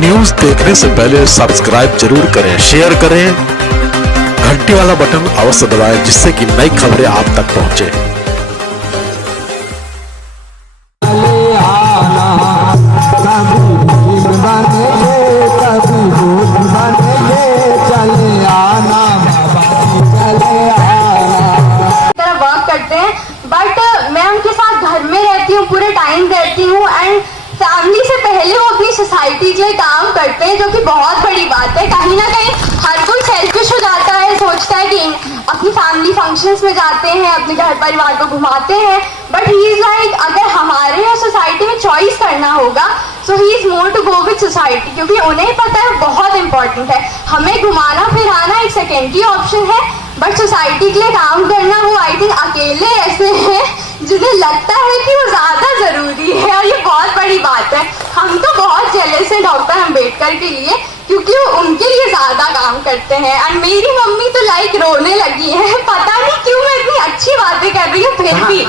News देखने से पहले सब्सक्राइब जरूर करें, शेयर करें, घंटी वाला बटन अवश्य दबाएं जिससे कि नई खबरें आप तक पहुंचे। बट मैं उनके साथ घर में रहती हूँ, पूरे टाइम रहती हूँ एंड फैमिली से पहले वो अपनी सोसाइटी के लिए काम करते हैं, जो कि बहुत बड़ी बात है। कहीं ना कहीं हर कोई सेल्फिश हो जाता है, सोचता है कि अपनी फैमिली फंक्शंस में जाते हैं, अपने घर परिवार को घुमाते हैं, बट ही इज लाइक अगर हमारे यहाँ सोसाइटी में चॉइस करना होगा so he is more to go with society, क्योंकि उन्हें पता है बहुत इंपॉर्टेंट है। हमें घुमाना फिराना एक सेकेंडरी ऑप्शन है, बट सोसाइटी के लिए काम करना वो आई थिंक अकेले ऐसे हैं जिन्हें लगता है कि वो ज्यादा जरूरी है, और ये बहुत बड़ी बात है। हम तो बहुत जेलस हैं डॉक्टर अम्बेडकर के लिए, क्योंकि वो उनके लिए ज्यादा काम करते हैं। एंड मेरी मम्मी तो लाइक रोने लगी है, पता नहीं क्यों मैं इतनी अच्छी बातें कर रही हूँ फिर भी।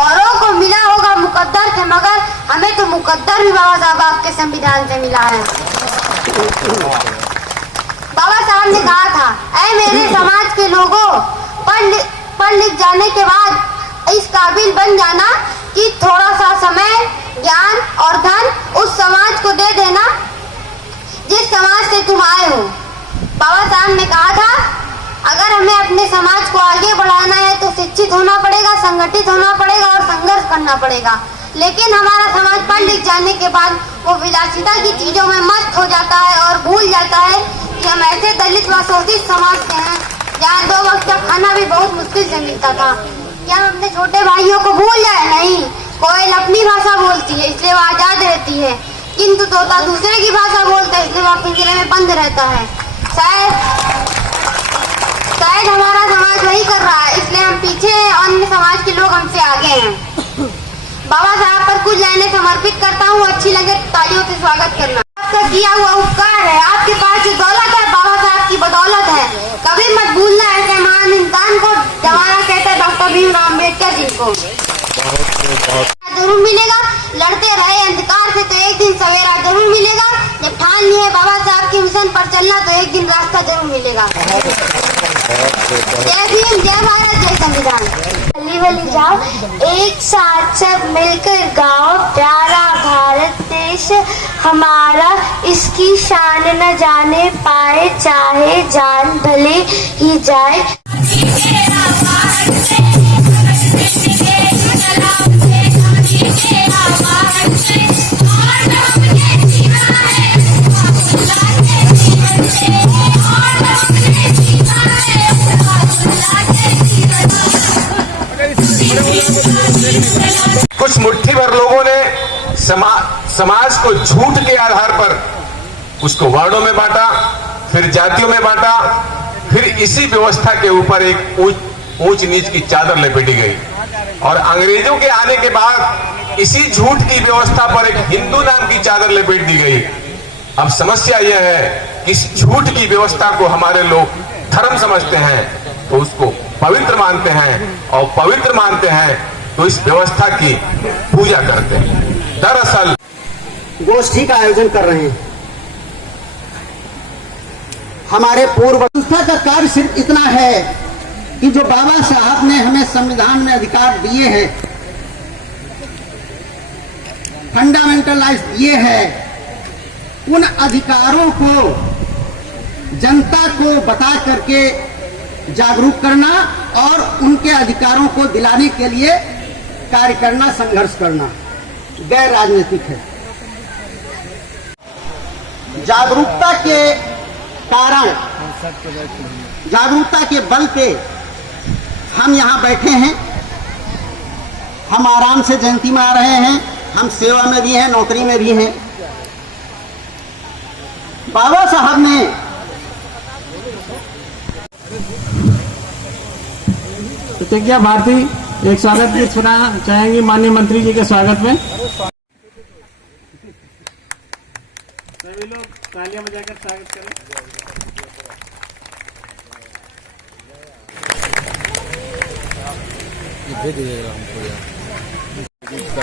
औरों को मिला होगा मुकद्दर से, मगर हमें तो मुकद्दर भी बाबा साहब आपके संविधान से मिला है। बाबा साहब ने कहा था, ऐ मेरे समाज के लोगों, पढ़ लिख जाने के बाद इस काबिल बन जाना कि थोड़ा सा समय, ज्ञान और धन उस समाज को दे देना जिस समाज से तुम आए हो। बाबा साहब ने कहा था, अगर हमें अपने समाज को आगे बढ़ाना है तो शिक्षित होना पड़ेगा, संगठित होना पड़ेगा और संघर्ष करना पड़ेगा। लेकिन हमारा समाज पढ़ लिख जाने के बाद वो विलासिता की चीजों में मस्त हो जाता है और भूल जाता है कि हम ऐसे दलित व शोषित समाज से हैं जहाँ 2 वक्त का खाना भी बहुत मुश्किल से मिलता था। क्या हम अपने छोटे भाइयों को भूल जाए? नहीं। कोयल अपनी भाषा बोलती है इसलिए वो आजाद रहती है, किंतु तोता दूसरे की भाषा बोलता है इसलिए वो पिंजरे में बंद रहता है। शायद हमारा समाज वही कर रहा है, इसलिए हम पीछे हैं और अन्य समाज के लोग हमसे आगे हैं। बाबा साहब पर कुछ लाइनें समर्पित करता हूँ, अच्छी लगे तालियों से स्वागत करना। आपका किया हुआ उपकार है, आपके पास जो दौलत है बाबा साहब की बदौलत है। कभी मत भूलना ऐसे महान इंसान को, जमाना कहता है डॉक्टर भीमराव अम्बेडकर जी को। जरूर मिलेगा, लड़ते रहे अंधकार से तो एक दिन सवेरा जरूर मिलेगा। जब ठान लिए बाबा साहब के मिशन पर चलना तो एक दिन रास्ता जरूर मिलेगा। जय भीम, जय भारत, जय संविधान। गली गली जाओ, एक साथ सब मिलकर गाओ, प्यारा भारत देश हमारा, इसकी शान न जाने पाए, चाहे जान भले ही जाए। कुछ मुट्ठी भर लोगों ने समाज को झूठ के आधार पर उसको वर्णों में बांटा, फिर जातियों में बांटा, फिर इसी व्यवस्था के ऊपर एक ऊंच नीच की चादर लपेटी गई। और अंग्रेजों के आने के बाद इसी झूठ की व्यवस्था पर एक हिंदू नाम की चादर लपेट दी गई। अब समस्या यह है कि इस झूठ की व्यवस्था को हमारे लोग धर्म समझते हैं तो उसको पवित्र मानते हैं, और पवित्र मानते हैं तो इस व्यवस्था की पूजा करते हैं। दरअसल गोष्ठी का आयोजन कर रहे हैं। हमारे पूर्व संस्था का कार्य सिर्फ इतना है कि जो बाबा साहब ने हमें संविधान में अधिकार दिए हैं, फंडामेंटल राइट्स दिए हैं, उन अधिकारों को जनता को बता करके जागरूक करना और उनके अधिकारों को दिलाने के लिए कार्य करना, संघर्ष करना गैर राजनीतिक है। जागरूकता के कारण, जागरूकता के बल पे हम यहाँ बैठे हैं। हम आराम से जयंती में आ रहे हैं, हम सेवा में भी हैं, नौकरी में भी हैं। बाबा साहब ने प्रतिज्ञा भारती एक स्वागत गीत सुनाना चाहेंगी माननीय मंत्री जी के स्वागत में। सभी लोग तालियां बजाकर स्वागत करें।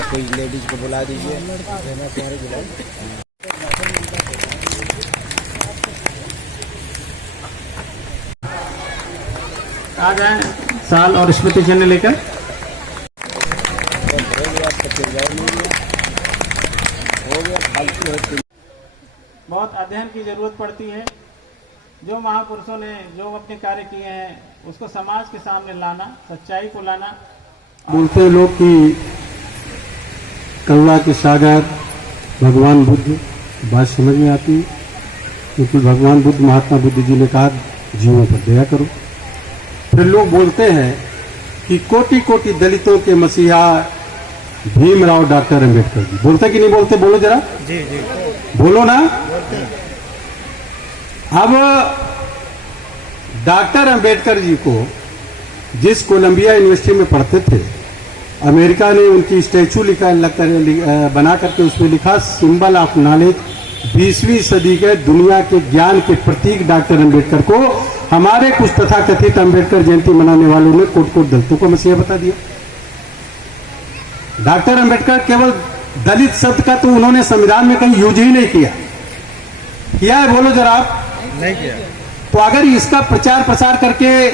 कोई लेडीज को बुला दीजिए। आ जाएं साल और स्मृति चिन्ह लेकर। बहुत अध्ययन की जरूरत पड़ती है। जो महापुरुषों ने जो अपने कार्य किए हैं उसको समाज के सामने लाना, सच्चाई को लाना। बोलते हैं लोग कि करुणा के सागर भगवान बुद्ध, बात समझ में आती है, क्योंकि भगवान बुद्ध, महात्मा बुद्ध जी ने कहा जीवों पर दया करो। फिर लोग बोलते हैं कि कोटि कोटि दलितों के मसीहा भीमराव डॉक्टर अंबेडकर जी। बोलते कि नहीं बोलते? बोलो जरा जी जी बोलो ना। अब डॉक्टर अंबेडकर जी को जिस कोलंबिया यूनिवर्सिटी में पढ़ते थे, अमेरिका ने उनकी स्टैचू बना करके उसमें लिखा सिंबल ऑफ नॉलेज, 20वीं सदी के दुनिया के ज्ञान के प्रतीक डॉक्टर अंबेडकर को हमारे कुछ तथाकथित अंबेडकर जयंती मनाने वालों ने कोट कोट दलितों को मसीहा बता दिया। डॉक्टर अंबेडकर केवल दलित शब्द का तो उन्होंने संविधान में कहीं यूज ही नहीं किया है? बोलो जरा आप। नहीं किया। तो अगर इसका प्रचार प्रसार करके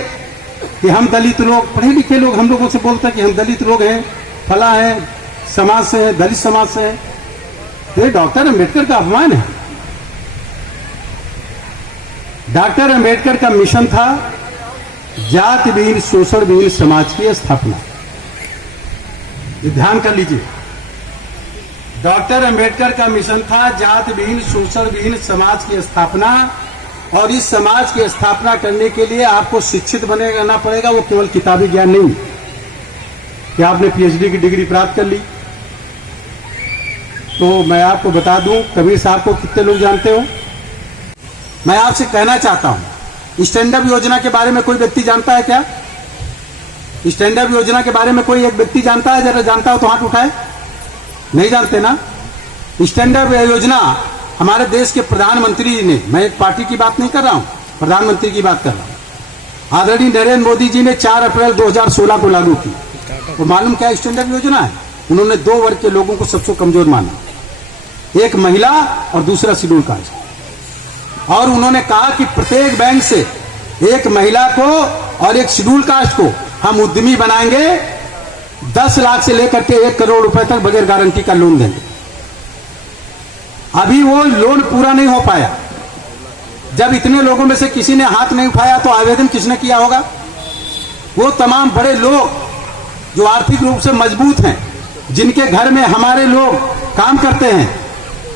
कि हम दलित लोग, पढ़े लिखे लोग हम लोगों से बोलते हैं कि हम दलित लोग हैं, फला है, समाज से है, दलित समाज से है, तो ये डॉक्टर अंबेडकर का अपमान है। डॉक्टर अंबेडकर का मिशन था जाति विहीन, शोषण विहीन समाज की स्थापना। ये ध्यान कर लीजिए, डॉक्टर अंबेडकर का मिशन था जाति विहीन, शोषण विहीन समाज की स्थापना। और इस समाज की स्थापना करने के लिए आपको शिक्षित बनना पड़ेगा। वो केवल किताबी ज्ञान नहीं कि आपने पीएचडी की डिग्री प्राप्त कर ली। तो मैं आपको बता दूं, कबीर साहब को कितने लोग जानते हो? मैं आपसे कहना चाहता हूं, स्टैंड अप योजना के बारे में कोई व्यक्ति जानता है क्या? स्टैंड अप योजना के बारे में कोई एक व्यक्ति जानता है? जरा जानता हो तो हाथ उठाए। नहीं जानते ना? स्टैंड अप योजना हमारे देश के प्रधानमंत्री जी ने, मैं एक पार्टी की बात नहीं कर रहा हूं, प्रधानमंत्री की बात कर रहा हूं, आदरणीय नरेंद्र मोदी जी ने 4 अप्रैल 2016 को लागू की। तो मालूम क्या स्टैंड अप योजना है? उन्होंने 2 वर्ग के लोगों को सबसे कमजोर माना, एक महिला और दूसरा शेड्यूल कास्ट। और उन्होंने कहा कि प्रत्येक बैंक से एक महिला को और एक शेड्यूल कास्ट को हम उद्यमी बनाएंगे, 10 लाख से लेकर के 1 करोड़ रुपए तक बगैर गारंटी का लोन देंगे। अभी वो लोन पूरा नहीं हो पाया। जब इतने लोगों में से किसी ने हाथ नहीं उठाया तो आवेदन किसने किया होगा? वो तमाम बड़े लोग जो आर्थिक रूप से मजबूत हैं, जिनके घर में हमारे लोग काम करते हैं,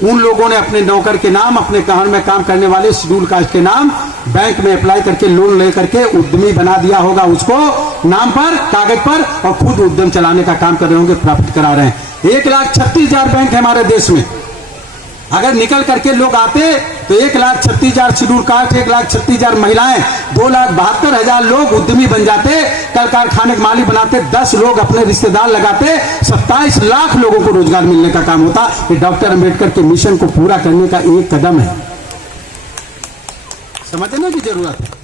उन लोगों ने अपने नौकर के नाम, अपने घर में काम करने वाले शेड्यूल कास्ट के नाम बैंक में अप्लाई करके लोन लेकर के उद्यमी बना दिया होगा उसको, नाम पर, कागज पर, और खुद उद्यम चलाने का काम कर रहे होंगे, प्रॉफिट करा रहे हैं। 1,36,000 बैंक है हमारे देश में। अगर निकल करके लोग आते तो 1,36,000 शेड्यूल कास्ट, 1,36,000 महिलाएं, 2,72,000 लोग उद्यमी बन जाते, कल कारखाने के मालिक बनाते, 10 लोग अपने रिश्तेदार लगाते, 27 लाख लोगों को रोजगार मिलने का काम होता। ये डॉक्टर अंबेडकर के मिशन को पूरा करने का एक कदम है। समझने की जरूरत है।